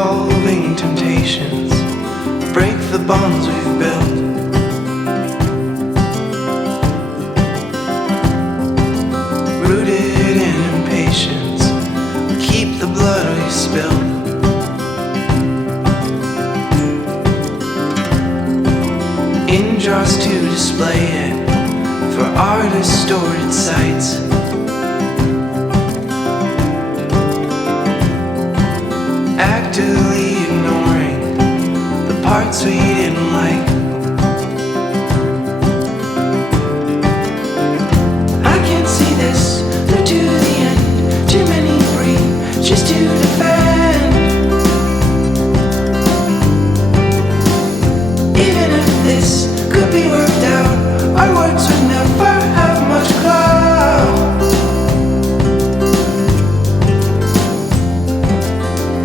evolving temptations break the bonds we've built. Rooted in impatience, we keep the blood we spilled. In jars to display it for artists stored in sites. Actively ignoring the parts we didn't like. I can't see this through to the end. Too many breaches to defend. Even if this could be worked out, our words would never have much clout.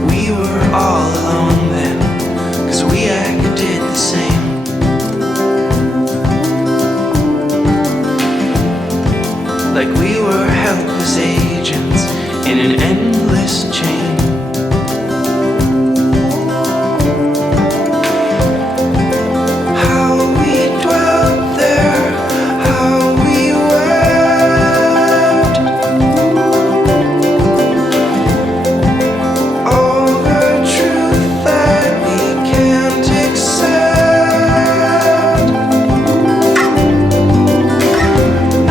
We were all alone then, 'cause we acted the same. Like we were helpless agents in an endless chain. How we dwelt there, how we wept. All the truth that we can't accept.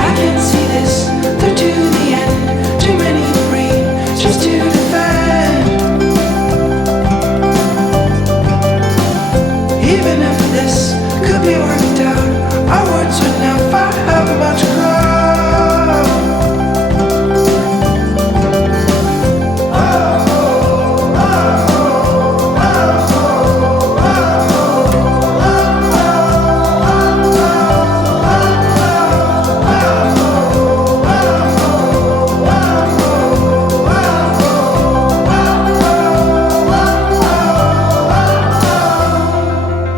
I can't see this through to the end. Too many breaches to defend. Even if this could be worked out, our words would never have much clout.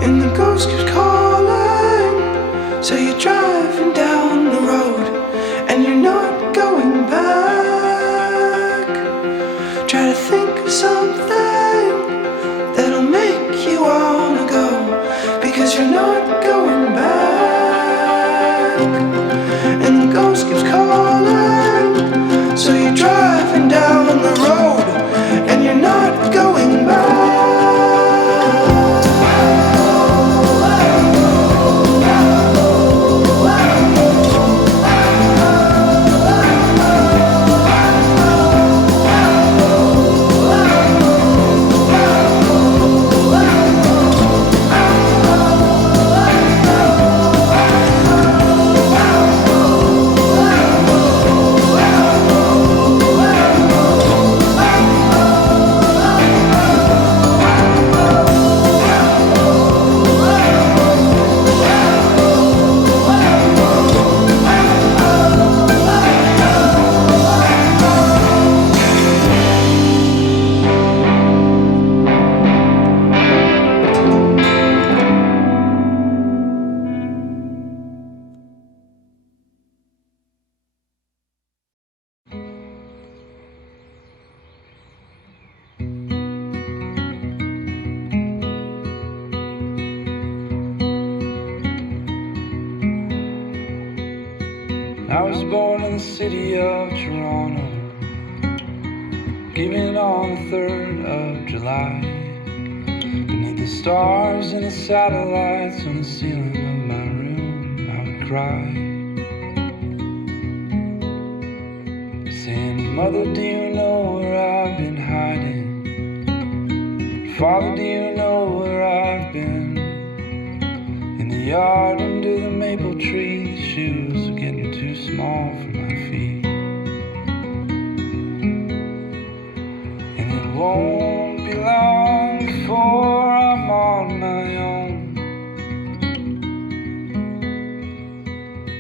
And the ghost keeps calling, so you're driving down the road and you're not going back. Try to think of something that'll make you wanna go, because you're not going back. And the ghost keeps calling, so you're driving down the road and you're not going back. I was born in the city of Toronto, given on the 3rd of July. Beneath the stars and the satellites on the ceiling of my room, I would cry, saying, Mother, do you know where I've been hiding? Father, do you know where I've been? In the yard under the maple tree, the shoes are getting too small for my feet. And it won't be long before I'm on my own.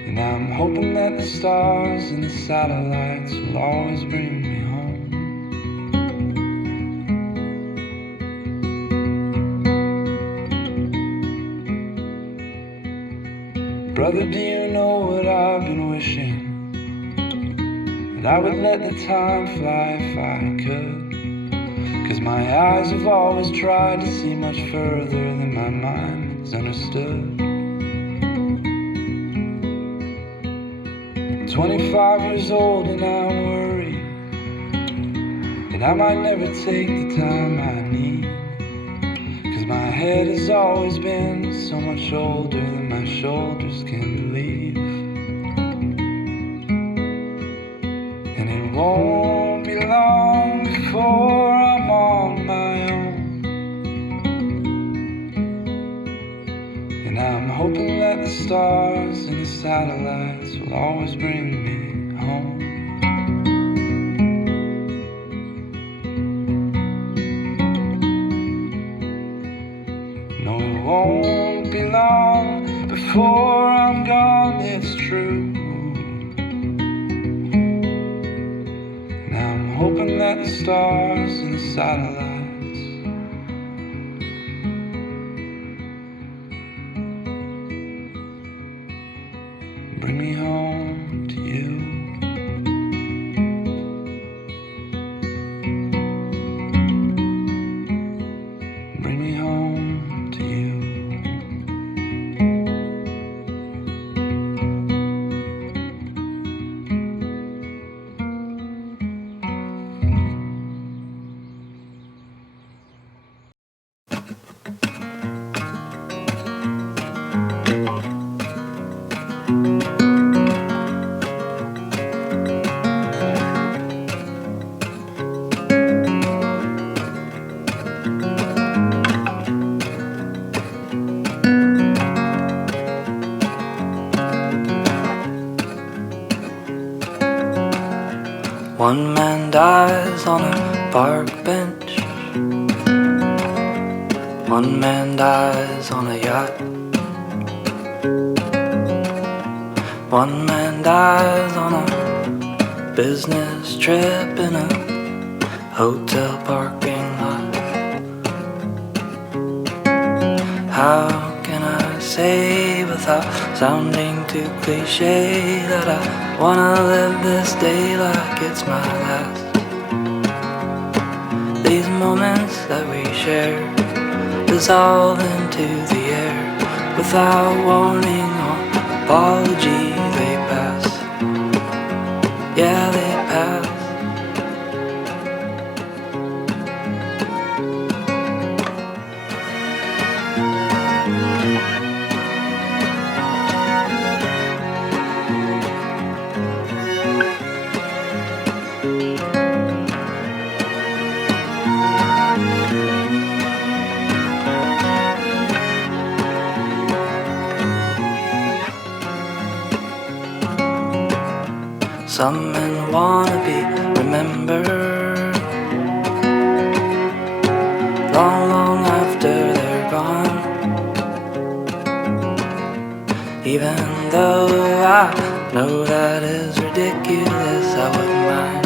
And I'm hoping that the stars and the satellites will always bring me home. Brother, do you know what I've been wishing? That I would let the time fly if I could. 'Cause my eyes have always tried to see much further than my mind has understood. 25 years old and I'm worried that I might never take the time I need. 'Cause my head has always been so much older than my shoulders can believe. And it won't be long before I'm on my own. And I'm hoping that the stars and the satellites will always bring me home. No, it won't be long before I'm gone, it's true. And I'm hoping that the stars and the satellites bring me home to you. Bring me home to you. One man dies on a park bench. One man dies on a yacht. One man dies on a business trip in a hotel parking lot. How can I say without sounding too cliche that I wanna live this day like it's my last? These moments that we share dissolve into the air without warning or apology. They pass, yeah, they pass. Some men wanna be remembered long, long after they're gone. Even though I know that is ridiculous, I wouldn't mind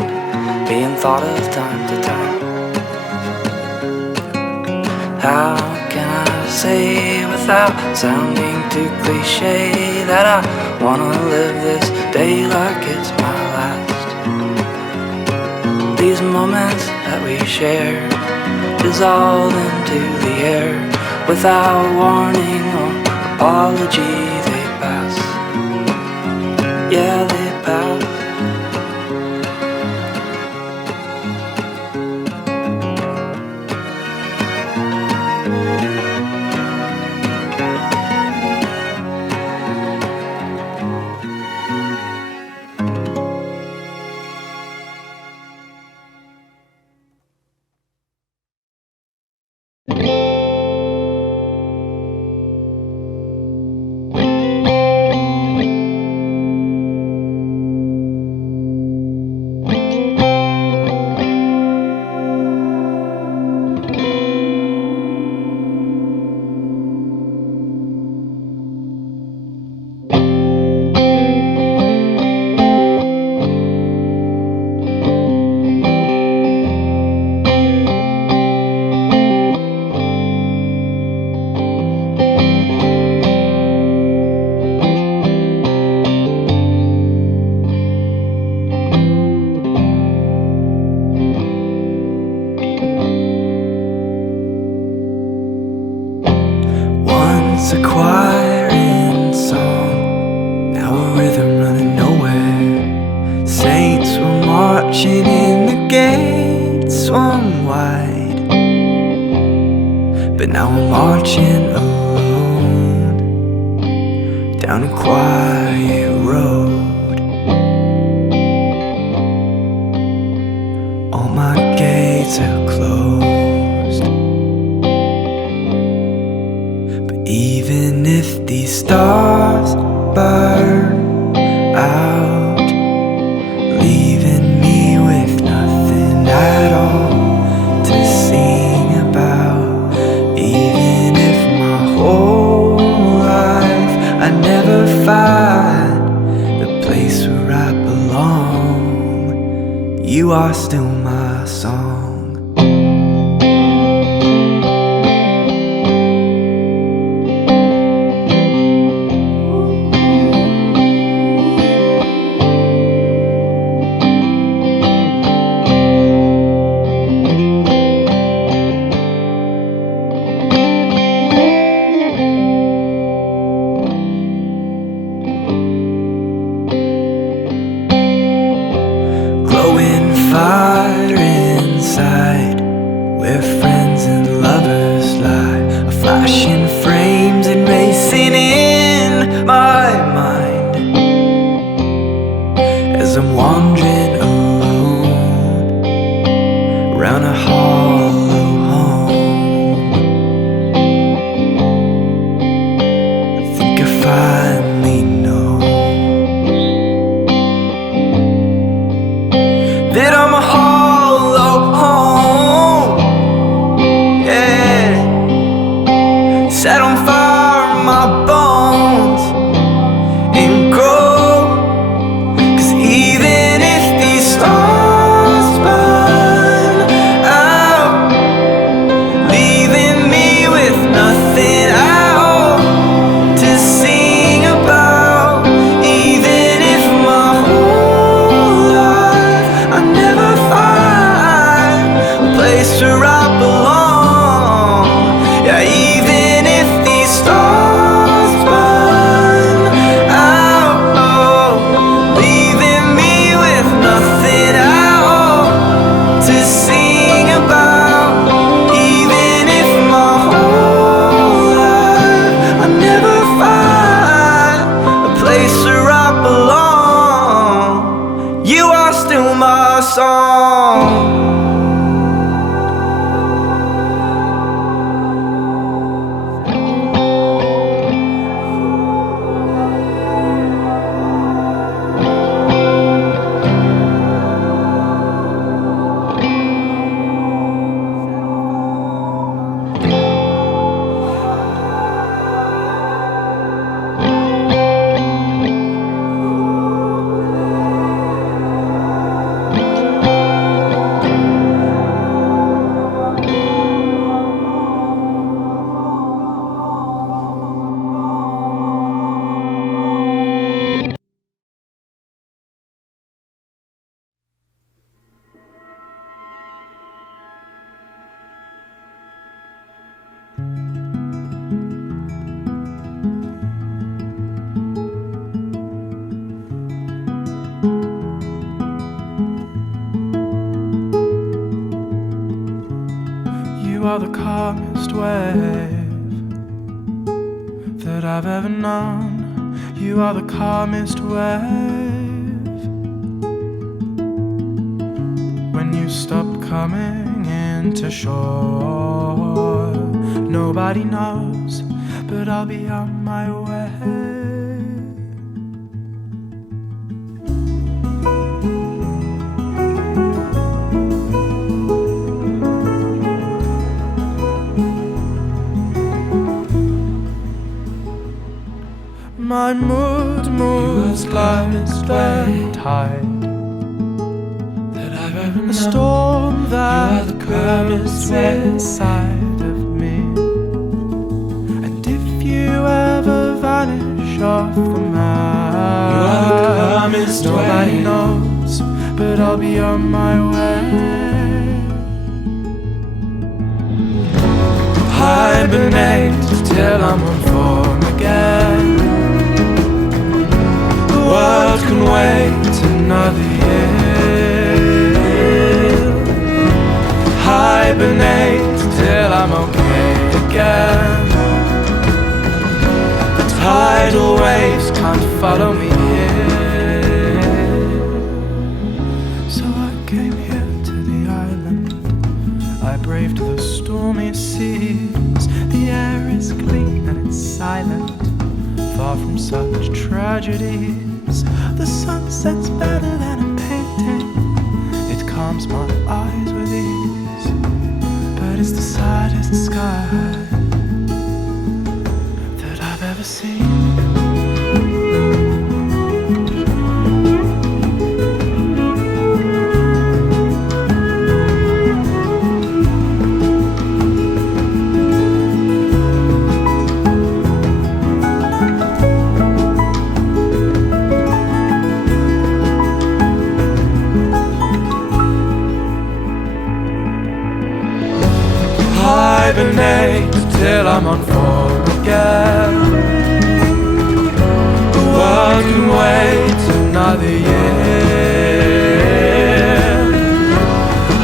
being thought of time to time. How can I say without sounding too cliche that I wanna live this day like it's my last? These moments that we share dissolve into the air without warning or apology. They pass, yeah, they pass. swung wide, but now I'm marching alone down a quiet road. All my gates are closed, but even if these stars burn out, leaving me with nothing at all to sing about, even if my whole life I never find the place where I belong, you are still my song. Glowing fire inside, where friends and lovers lie, are flashing frames and racing in my mind as I'm wandering alone round a hollow home. I think I finally know that I'm a hollow home, yeah. Set on fire my bones and grow, 'cause even if these stars burn out, leaving me with nothing at all to sing about, even if my whole life I never find a place where I belong. Yeah, even if these stars burn out, oh, leaving me with nothing at all to sing about, even if my whole life I never find a place where I belong, you are still my song. You are the calmest wave that I've ever known. You are the calmest wave. When you stop coming into shore, nobody knows, but I'll be on my way. My mood moves like the tide that I've ever known. A storm that curves inside of me. And if you ever vanish off the map, you are the calmest nobody way. Knows, but I'll be on my way. Hibernate till I'm on form again. The world can wait another year. tidal waves can't follow me here. So I came here to the island. I braved the stormy seas. The air is clean and it's silent, far from such tragedies. The sun sets better than a painting. It calms my eyes with ease. But it's the saddest sky that I've ever seen. Hibernate till I'm on form again. The world can wait another year.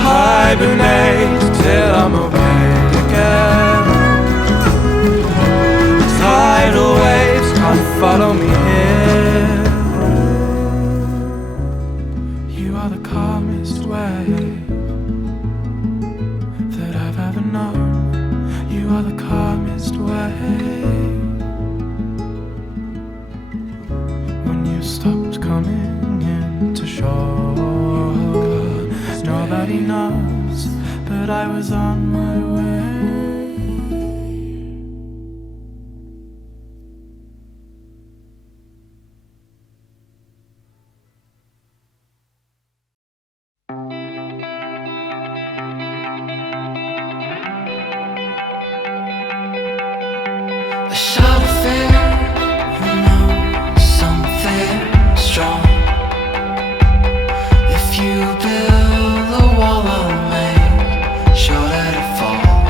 Hibernate till I'm awake again. The tidal waves can't follow me here. You are the calmest wave that I've ever known. You are the calmest wave. When you stopped coming into shore, nobody knows, but I was on my way. A shot of fear, who knows something strong. If you build a wall, I'll make sure that it falls.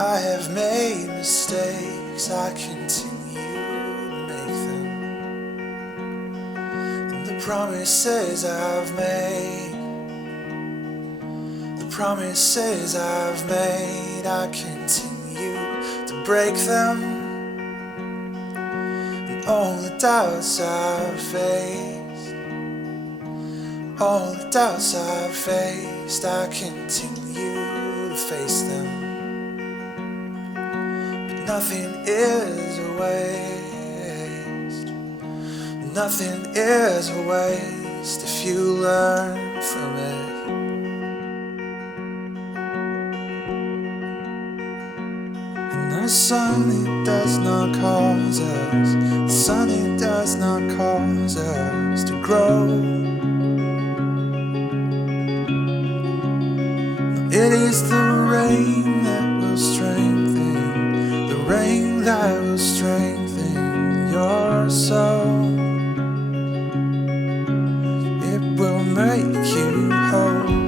I have made mistakes, I continue to make them. And the promises I've made, the promises I've made, I continue to break them. And all the doubts I've faced, all the doubts I've faced, I continue to face them. Nothing is a waste. Nothing is a waste if you learn from it. And the sun, it does not cause us, the sun, it does not cause us to grow. It is the rain that will strengthen, the rain that will strengthen your soul. It will make you whole.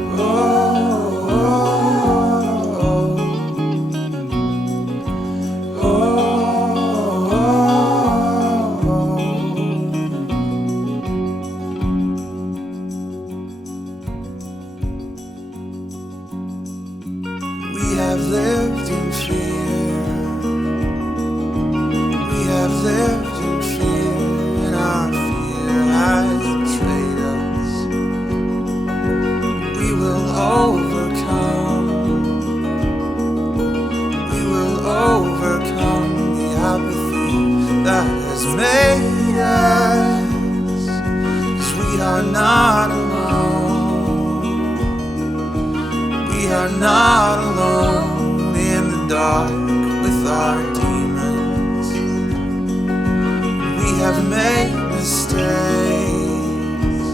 We have lived in fear. We have lived in fear, and our fear has betrayed us. We will overcome. We will overcome the apathy that has made us. 'Cause we are not alone. We are not alone in the dark with our demons. We have made mistakes.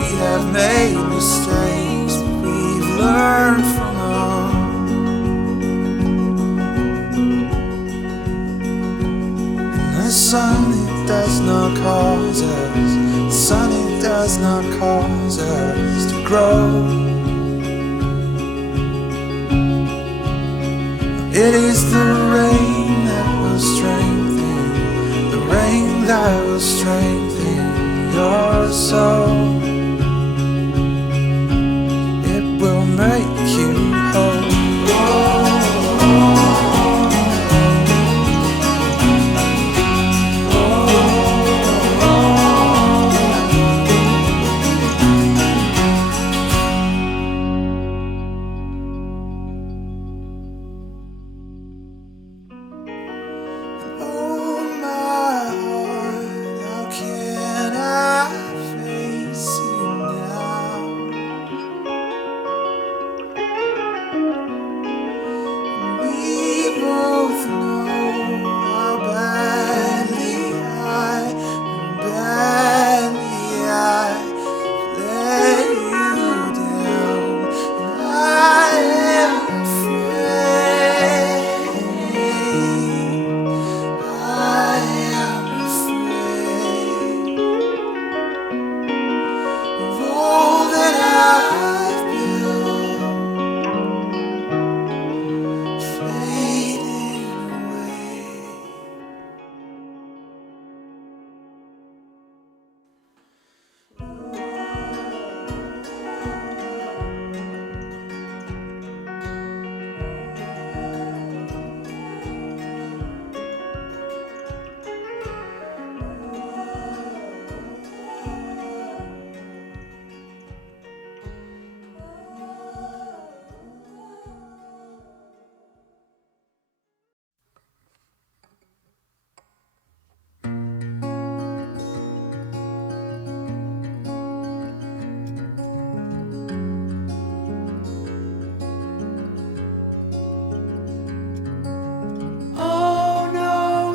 We have made mistakes, but we've learned from them. And the sun, it does not cause us, the sun, it does not cause us to grow. It is the rain that will strengthen, the rain that will strengthen your soul. It will make you whole.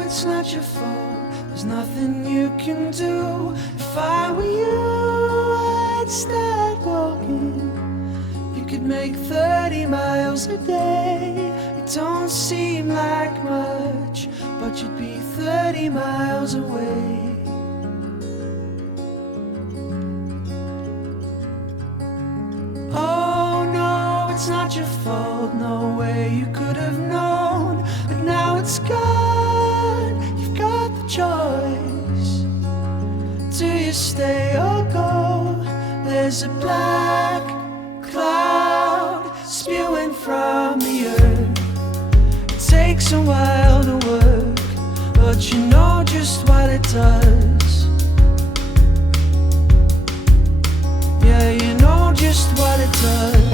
It's not your fault, there's nothing you can do. If I were you, I'd start walking. You could make 30 miles a day. It don't seem like much, but you'd be 30 miles away. Oh no, it's not your fault, no way. you could have known, but now it's gone. You've got the choice. Do you stay or go? There's a black cloud spewing from the earth. It takes a while to work, but you know just what it does. Yeah, you know just what it does.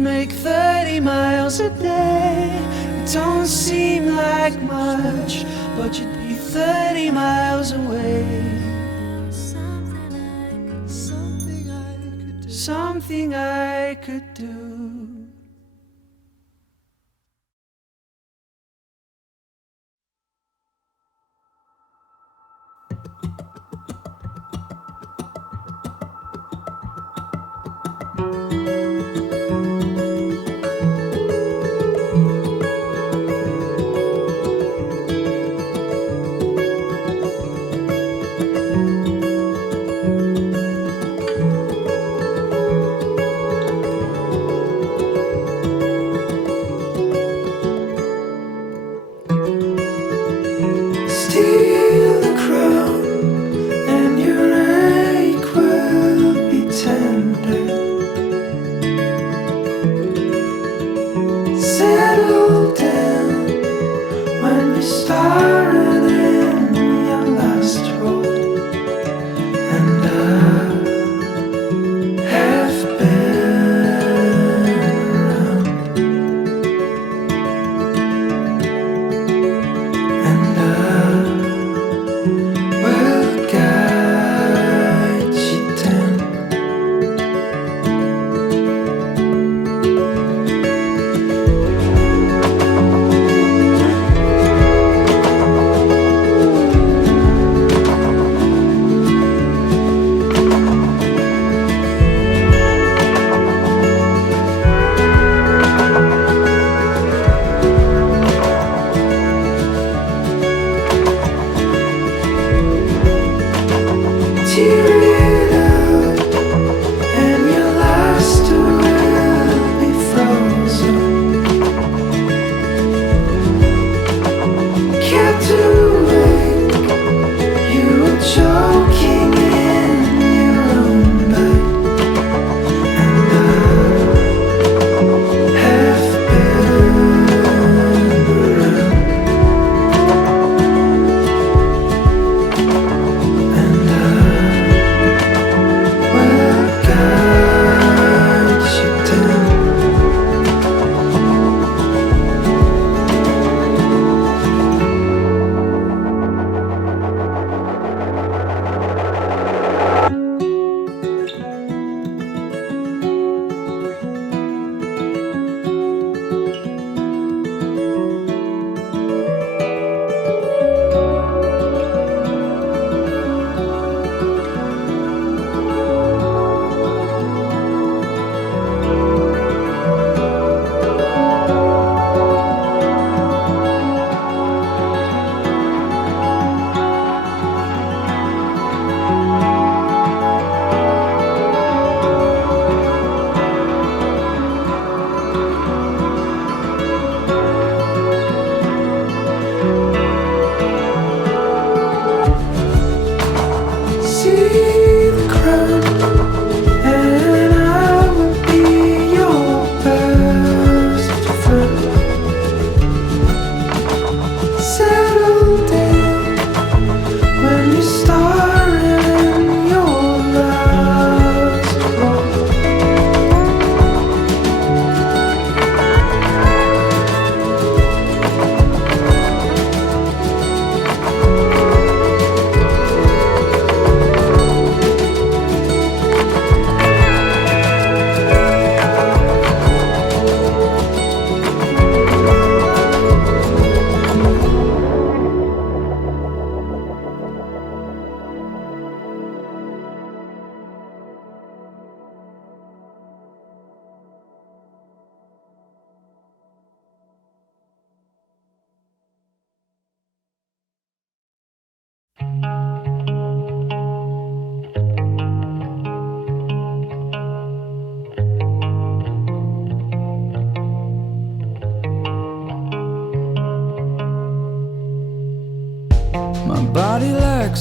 Make 30 miles a day. It don't seem like much, but you'd be 30 miles away. Something I could do.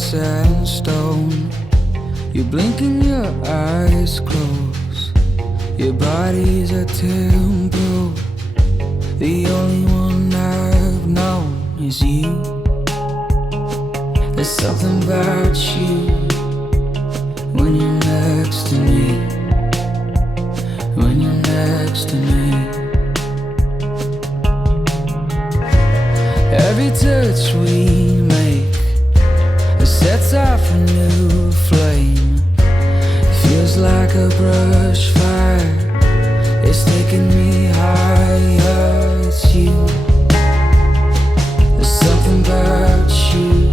set in stone. You blink and your eyes close. Your body's a tempo. The only one I've known is you. There's something about you when you're next to me. When you're next to me. Every touch we make sets off a new flame. Feels like a brush fire. It's taking me higher. It's you. There's something about you